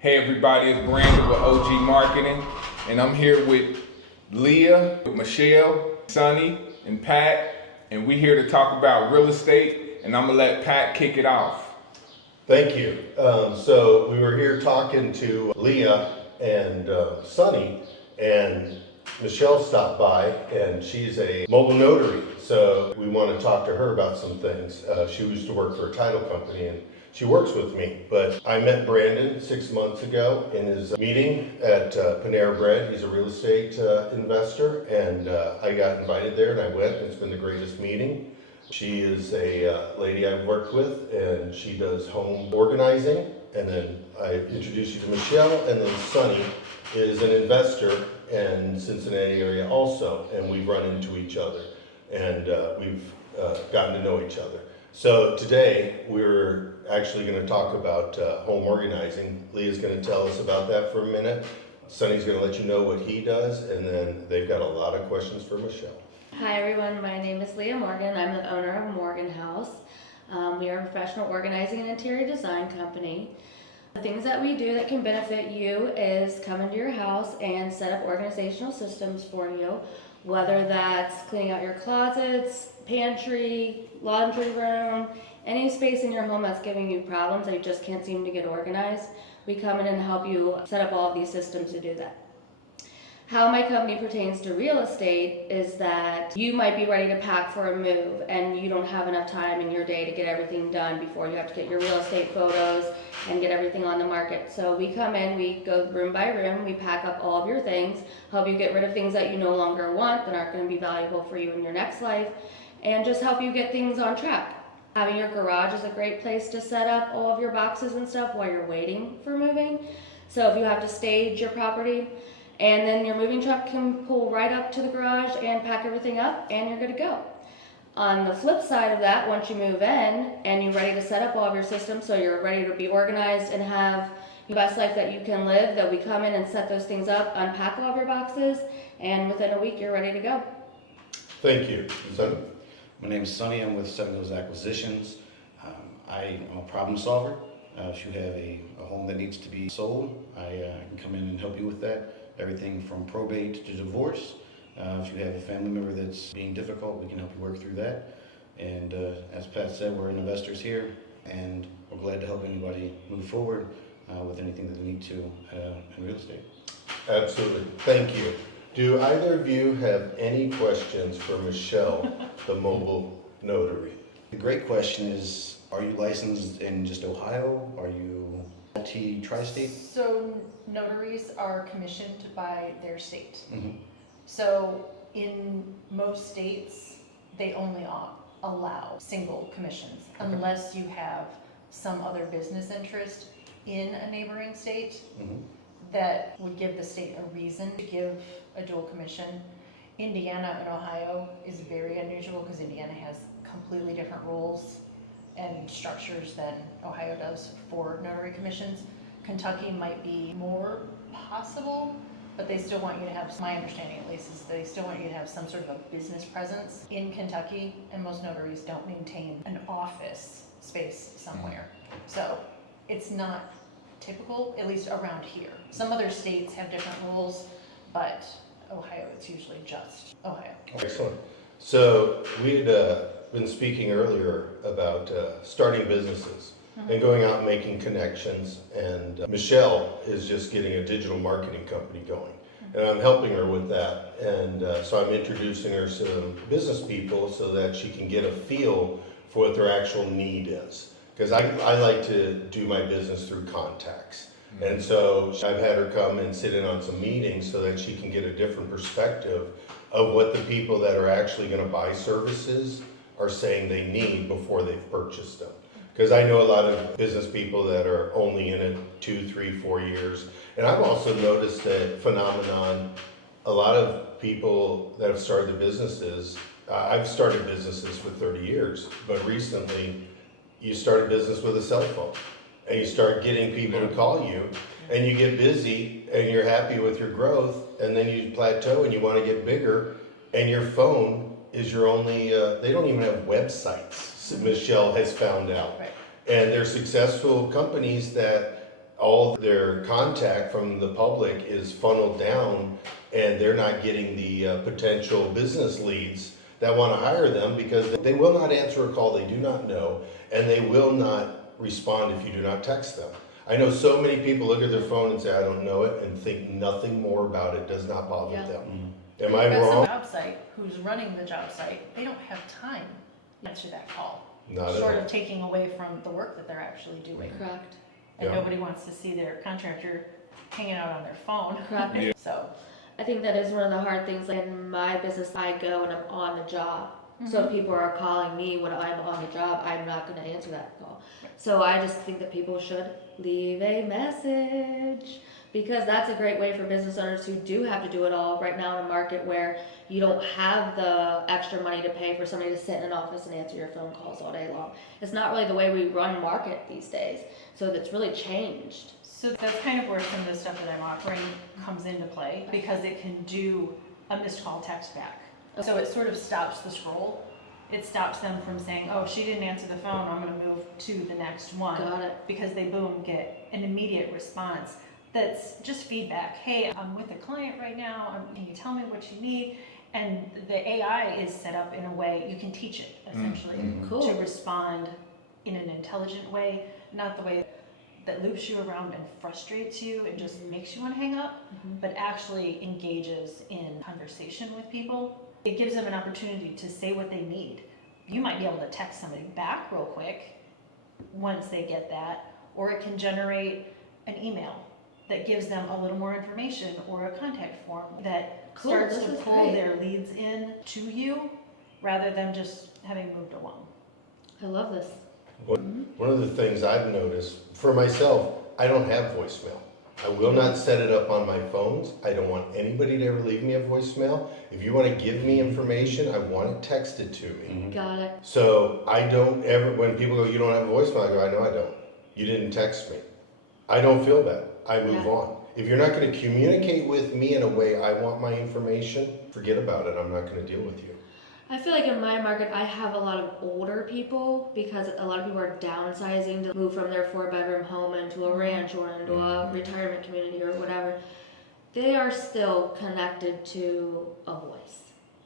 Hey everybody, it's Brandon with OG Marketing, and I'm here with Leah, Michelle, Sonny, and Pat, and we're here to talk about real estate, and I'm gonna let Pat kick it off. Thank you. So we were here talking to Leah and Sonny, and Michelle stopped by, and she's a mobile notary. So we want to talk to her about some things. She used to work for a title company, and she works with me. But I met Brandon 6 months ago in his meeting at Panera Bread. He's a real estate investor, and I got invited there, and I went. And it's been the greatest meeting. She is a lady I've worked with, and she does home organizing. And then I introduced you to Michelle, and then Sonny is an investor in Cincinnati area also, and we've run into each other, and we've gotten to know each other. So today we're actually going to talk about home organizing. Leah's going to tell us about that for a minute. Sonny's going to let you know what he does, and then they've got a lot of questions for Michelle. Hi everyone, my name is Leah Morgan. I'm the owner of Morgan House. We are a professional organizing and interior design company. The things that we do that can benefit you is come into your house and set up organizational systems for you, whether that's cleaning out your closets, pantry, laundry room, any space in your home that's giving you problems that you just can't seem to get organized. We come in and help you set up all of these systems to do that. How my company pertains to real estate is that you might be ready to pack for a move and you don't have enough time in your day to get everything done before you have to get your real estate photos and get everything on the market. So we come in, we go room by room, we pack up all of your things, help you get rid of things that you no longer want that aren't going to be valuable for you in your next life, and just help you get things on track. Having your garage is a great place to set up all of your boxes and stuff while you're waiting for moving. So if you have to stage your property, and then your moving truck can pull right up to the garage and pack everything up, and you're good to go. On the flip side of that, once you move in and you're ready to set up all of your systems, so you're ready to be organized and have the best life that you can live, that we come in and set those things up, unpack all of your boxes, and within a week you're ready to go. Thank you. Sonny? My name is Sonny. I'm with Seven Hills Acquisitions. I am a problem solver. If you have a home that needs to be sold, I can come in and help you with that. Everything from probate to divorce. If you have a family member that's being difficult, we can help you work through that. And as Pat said, we're investors here, and we're glad to help anybody move forward with anything that they need to in real estate. Absolutely. Thank you. Do either of you have any questions for Michelle, the mobile notary? The great question is, are you licensed in just Ohio? Are you tri-state? So notaries are commissioned by their state. Mm-hmm. So in most states, they only allow single commissions unless you have some other business interest in a neighboring state that would give the state a reason to give a dual commission. Indiana and Ohio is very unusual because Indiana has completely different rules and structures than Ohio does for notary commissions. Kentucky might be more possible, but they still want you to have, my understanding at least, is they still want you to have some sort of a business presence in Kentucky, and most notaries don't maintain an office space somewhere. So it's not typical, at least around here. Some other states have different rules, but Ohio, it's usually just Ohio. Excellent. So we had been speaking earlier about starting businesses and going out and making connections, and Michelle is just getting a digital marketing company going, and I'm helping her with that, and so I'm introducing her to some business people so that she can get a feel for what their actual need is, because I like to do my business through contacts. And so I've had her come and sit in on some meetings so that she can get a different perspective of what the people that are actually going to buy services are saying they need before they've purchased them. Because I know a lot of business people that are only in it 2, 3, 4 years. And I've also noticed a phenomenon, a lot of people that have started businesses, I've started businesses for 30 years, but recently you start a business with a cell phone. And you start getting people to call you, and you get busy, and you're happy with your growth, and then you plateau and you want to get bigger, and your phone is your only, they don't even have websites, Michelle has found out. Right. And they're successful companies that all their contact from the public is funneled down, and they're not getting the potential business leads that want to hire them, because they will not answer a call they do not know, and they will not respond if you do not text them. I know so many people look at their phone and say, I don't know it, and think nothing more about it, does not bother Yeah. them. Am I You've got wrong? some job site who's running the job site, they don't have time to answer that call. Not at Short all. of taking away from the work that they're actually doing. Correct. And Yeah. nobody wants to see their contractor hanging out on their phone. Correct. Yeah. So, I think that is one of the hard things. Like in my business, I go and I'm on the job. So if people are calling me when I'm on the job, I'm not going to answer that call. So I just think that people should leave a message, because that's a great way for business owners who do have to do it all right now in a market where you don't have the extra money to pay for somebody to sit in an office and answer your phone calls all day long. It's not really the way we run market these days. So that's really changed. so that's kind of where some of the stuff that I'm offering comes into play, because it can do a missed call text back. So it sort of stops the scroll. It stops them from saying, oh, she didn't answer the phone, I'm gonna move to the next one. Got it. Because they boom, get an immediate response that's just feedback. Hey, I'm with a client right now, can you tell me what you need? And the AI is set up in a way, you can teach it essentially Cool. to respond in an intelligent way, not the way that loops you around and frustrates you and just makes you want to hang up, but actually engages in conversation with people. It gives them an opportunity to say what they need. You might be able to text somebody back real quick once they get that, or it can generate an email that gives them a little more information, or a contact form that Cool, starts this to is pull great. their leads in to you rather than just having moved along. I love this. One of the things I've noticed for myself, I don't have voicemail. I will not set it up on my phones. I don't want anybody to ever leave me a voicemail. If you want to give me information, I want it texted to me. Got it. So I don't ever, when people go, you don't have a voicemail, I go, I know I don't. You didn't text me. I don't feel bad. I move Yeah. on. If you're not going to communicate with me in a way I want my information, forget about it. I'm not going to deal with you. I feel like in my market, I have a lot of older people, because a lot of people are downsizing to move from their 4-bedroom home into a ranch or into a retirement community or whatever. They are still connected to a voice.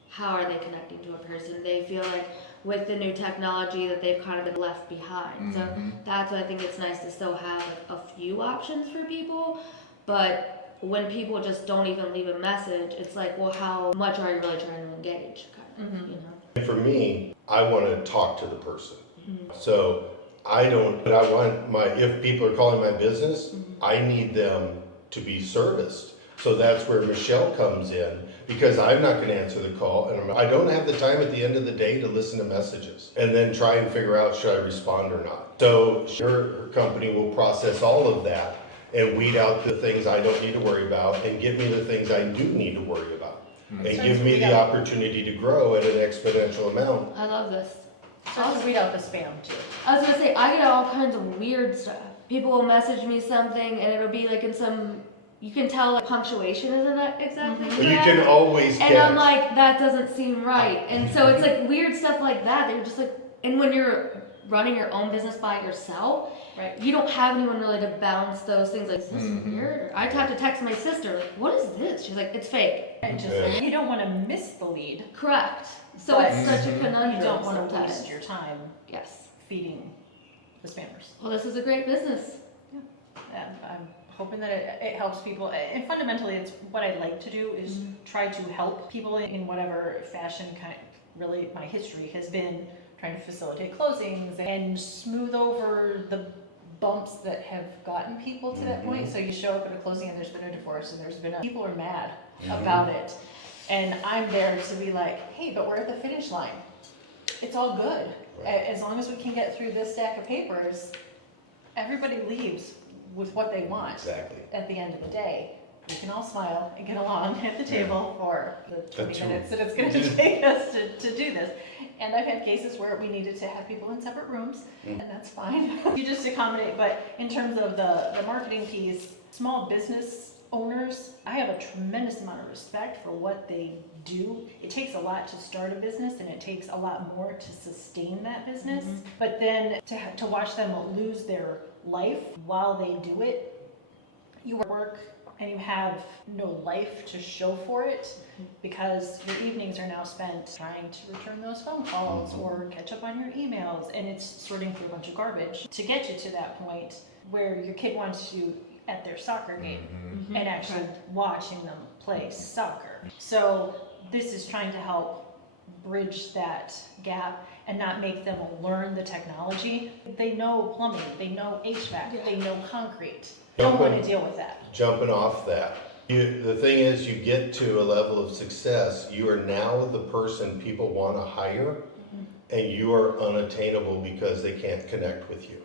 How are they connecting to a person? They feel like with the new technology that they've kind of been left behind. So that's why I think it's nice to still have like a few options for people. But when people just don't even leave a message, it's like, well, how much are you really trying to engage? Kind of, you know? And for me, I want to talk to the person. So I want if people are calling my business, I need them to be serviced. So that's where Michelle comes in, because I'm not going to answer the call, and I don't have the time at the end of the day to listen to messages and then try and figure out, should I respond or not. So her company will process all of that and weed out the things I don't need to worry about and give me the things I do need to worry about. And give me the opportunity to grow at an exponential amount. I love this. Starts to weed out the spam too. I was gonna say, I get all kinds of weird stuff. People will message me something and it'll be like in some, you can tell like punctuation isn't exactly correct. But you can always And I'm catch. like, that doesn't seem right. And so it's like weird stuff like that. They're just like, and when you're running your own business by yourself, Right. you don't have anyone really to bounce those things. Like, is this weird? Or I'd have to text my sister, like, what is this? She's like, it's fake. And just, Yeah. you don't want to miss the lead. Correct. So But it's such a conundrum. You don't want to sometimes. waste your time Yes. feeding the spammers. Well, this is a great business. And I'm hoping that it helps people. And fundamentally, it's what I like to do is try to help people in whatever fashion. Really, my history has been trying to facilitate closings and smooth over the bumps that have gotten people to that point. So you show up at a closing and there's been a divorce and there's been people are mad about it. And I'm there to be like, hey, but we're at the finish line. It's all good. As long as we can get through this stack of papers, everybody leaves with what they want. Exactly. At the end of the day, we can all smile and get along at the table for the 20 minutes that it's going to take us to do this. And I've had cases where we needed to have people in separate rooms, and that's fine. You just accommodate. But in terms of the marketing piece, small business owners, I have a tremendous amount of respect for what they do. It takes a lot to start a business, and it takes a lot more to sustain that business. But then to watch them lose their life while they do it you work and you have no life to show for it because your evenings are now spent trying to return those phone calls or catch up on your emails, and it's sorting through a bunch of garbage to get you to that point where your kid wants you at their soccer game and actually watching them play soccer. So this is trying to help bridge that gap and not make them learn the technology. They know plumbing, they know HVAC, they know concrete. Don't want to deal with that. Jumping off that. The thing is, you get to a level of success, you are now the person people want to hire, and you are unattainable because they can't connect with you.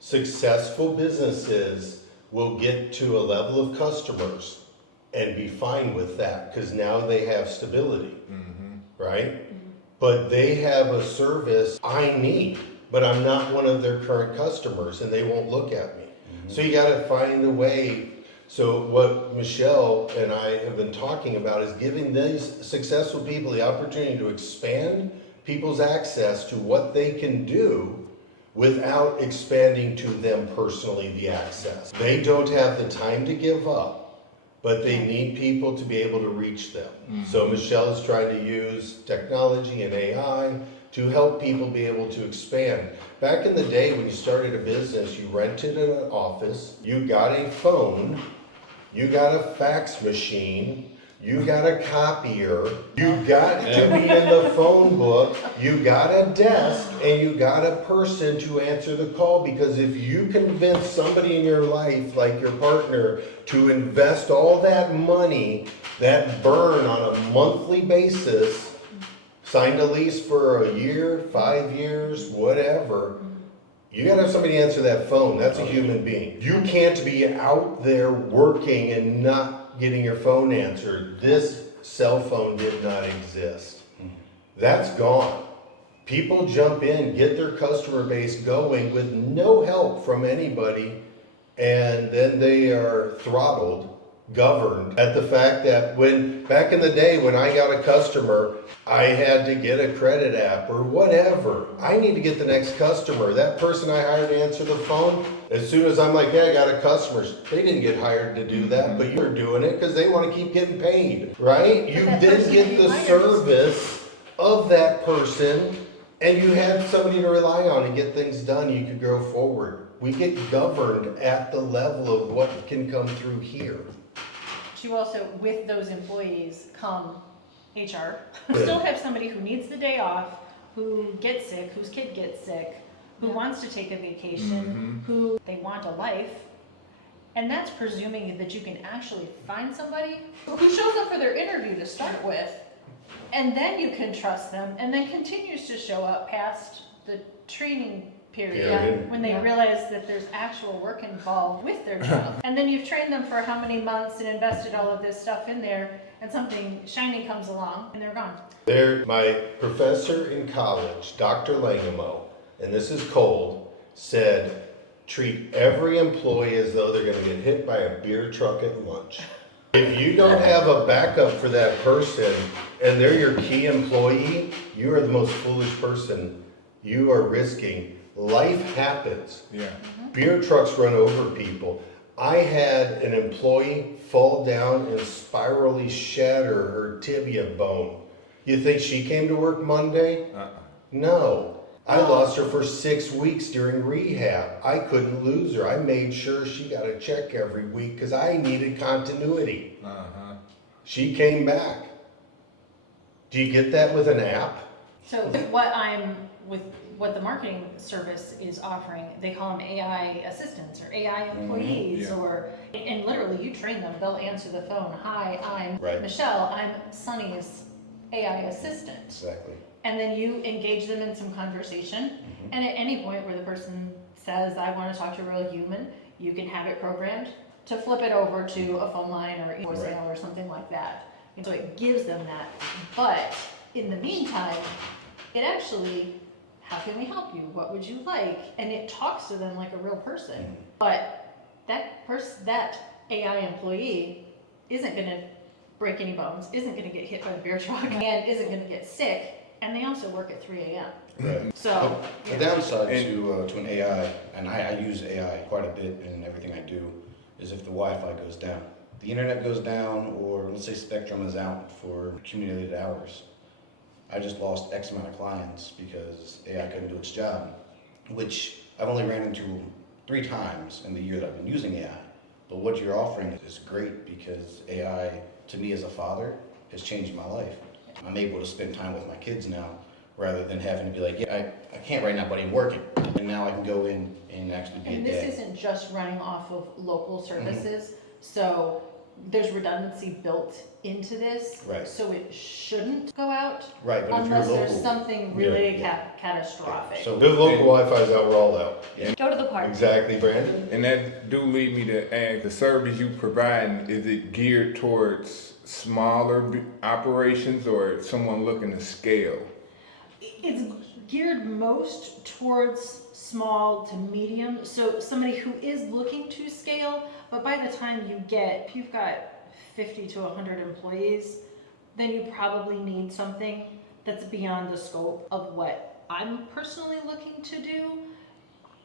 Successful businesses will get to a level of customers and be fine with that because now they have stability, right? But they have a service I need, but I'm not one of their current customers and they won't look at me. So you got to find a way. So what Michelle and I have been talking about is giving these successful people the opportunity to expand people's access to what they can do without expanding to them personally the access. They don't have the time to give up, but they need people to be able to reach them. So Michelle is trying to use technology and AI to help people be able to expand. Back in the day when you started a business, you rented an office, you got a phone, you got a fax machine, you got a copier, you got to be in the phone book, you got a desk, and you got a person to answer the call, because if you convince somebody in your life, like your partner, to invest all that money, that burn on a monthly basis, signed a lease for a year, 5 years, whatever, you gotta have somebody answer that phone. That's a human being. You can't be out there working and not getting your phone answered. This cell phone did not exist. That's gone. People jump in, get their customer base going with no help from anybody, and then they are throttled, governed at the fact that when, back in the day when I got a customer, I had to get a credit app or whatever. I need to get the next customer. That person I hired to answer the phone, as soon as I'm like, yeah, I got a customer, they didn't get hired to do that, but you're doing it because they want to keep getting paid, right? You didn't get the service of that person, and you had somebody to rely on to get things done. You could grow forward. We get governed at the level of what can come through here. You also, with those employees come HR. Still have somebody who needs the day off, who gets sick, whose kid gets sick, who wants to take a vacation, who they want a life. And that's presuming that you can actually find somebody who shows up for their interview to start with, and then you can trust them, and then continues to show up past the training period when they realize that there's actual work involved with their job. And then you've trained them for how many months and invested all of this stuff in there, and something shiny comes along and they're gone. My professor in college, Dr. Langamo, and this is cold, said, treat every employee as though they're going to get hit by a beer truck at lunch. If you don't have a backup for that person and they're your key employee, you are the most foolish person. You are risking. Life happens. Beer trucks run over people. I had an employee fall down and spirally shatter her tibia bone. You think she came to work Monday? No. I lost her for 6 weeks during rehab. I couldn't lose her. I made sure she got a check every week because I needed continuity. She came back. Do you get that with an app? So what the marketing service is offering, they call them AI assistants or AI employees, and literally you train them, they'll answer the phone, hi, I'm Michelle, I'm Sonny's AI assistant. Exactly. And then you engage them in some conversation, and at any point where the person says, I want to talk to a real human, you can have it programmed to flip it over to a phone line or Wholesaling or something like that. And so it gives them that. But in the meantime, it actually, how can we help you? What would you like? And it talks to them like a real person. But that AI employee isn't going to break any bones, isn't going to get hit by the beer truck, and isn't going to get sick. And they also work at 3 a.m. Right. So the downside to an AI, and I use AI quite a bit in everything I do, is if the Wi-Fi goes down. The internet goes down, or let's say Spectrum is out for accumulated hours. I just lost X amount of clients because AI couldn't do its job, which I've only ran into 3 times in the year that I've been using AI. But what you're offering is great because AI, to me as a father, has changed my life. I'm able to spend time with my kids now rather than having to be like, yeah, I can't right now, but I'm working. And now I can go in and actually be And a dad. this isn't just running off of local services, so there's redundancy built into this. Right. So it shouldn't go out Right, but if you're unless local. there's something really Yeah. catastrophic. So If local Wi-Fi's out, we're all out. Go to the park. Exactly, Brandon? And that do lead me to ask, the service you provide, is it geared towards smaller operations or someone looking to scale? It's geared most towards small to medium, so somebody who is looking to scale, but by the time if you've got 50 to 100 employees, then you probably need something that's beyond the scope of what I'm personally looking to do.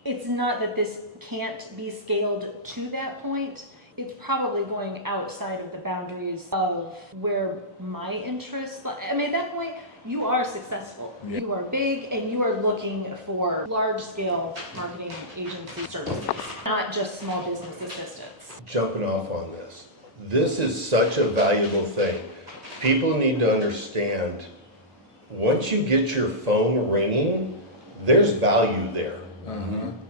It's not that this can't be scaled to that point. It's probably going outside of the boundaries of where my interests lie. I mean, at that point, you are successful. Yeah. You are big and you are looking for large scale marketing agency services, not just small business assistance. Jumping off on this. This is such a valuable thing. People need to understand, once you get your phone ringing, there's value there.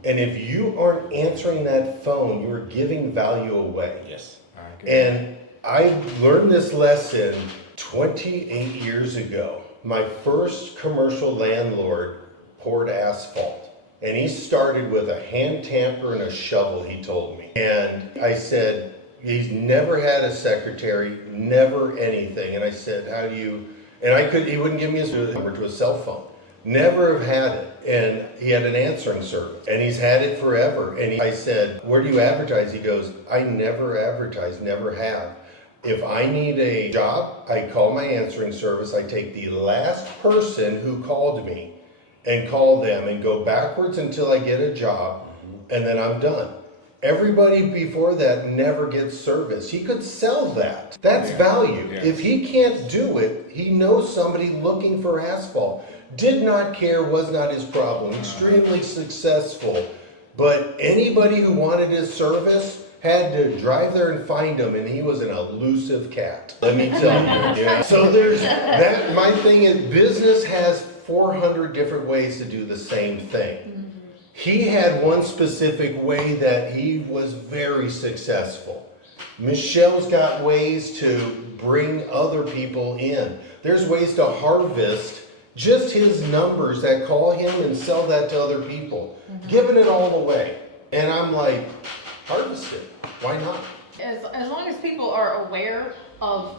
And if you aren't answering that phone, you are giving value away. Yes. And I learned this lesson 28 years ago. My first commercial landlord poured asphalt, and he started with a hand tamper and a shovel, he told me. And I said, he's never had a secretary, never anything. And I said, how do you, and he wouldn't give me his number to a cell phone. Never have had it. And he had an answering service, and he's had it forever. And I said, where do you advertise? He goes, I never advertise, never have. If I need a job, I call my answering service. I take the last person who called me and call them and go backwards until I get a job, and then I'm done. Everybody before that never gets service. He could sell that. That's value. Yeah. If he can't do it, he knows somebody looking for asphalt. Did not care, was not his problem. Extremely successful. But anybody who wanted his service had to drive there and find him, and he was an elusive cat. Let me tell you. Yeah. So there's that. My thing is, business has 400 different ways to do the same thing. He had one specific way that he was very successful. Michelle's got ways to bring other people in. There's ways to harvest just his numbers that call him and sell that to other people. Giving it all away. And I'm like, harvest it. Why not? As long as people are aware of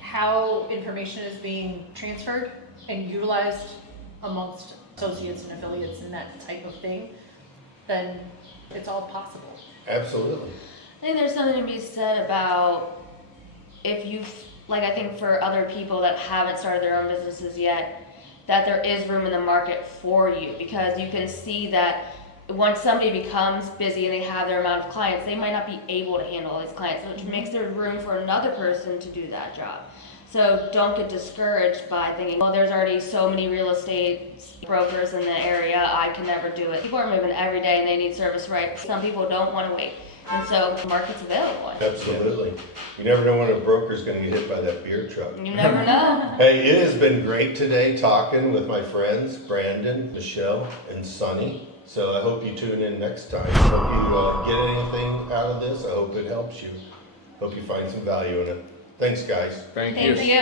how information is being transferred and utilized amongst associates and affiliates and that type of thing, then it's all possible. Absolutely. I think there's something to be said about if you've, like I think for other people that haven't started their own businesses yet, that there is room in the market for you, because you can see that once somebody becomes busy and they have their amount of clients, they might not be able to handle all these clients, which makes there room for another person to do that job. So don't get discouraged by thinking, well, there's already so many real estate brokers in the area, I can never do it. People are moving every day and they need service right. Some people don't want to wait. And so the market's available. Absolutely. You never know when a broker's going to get hit by that beer truck. You never know. Hey, it has been great today talking with my friends, Brandon, Michelle, and Sonny. So I hope you tune in next time. Hope you get anything out of this. I hope it helps you. Hope you find some value in it. Thanks, guys. Thank you. Thank you.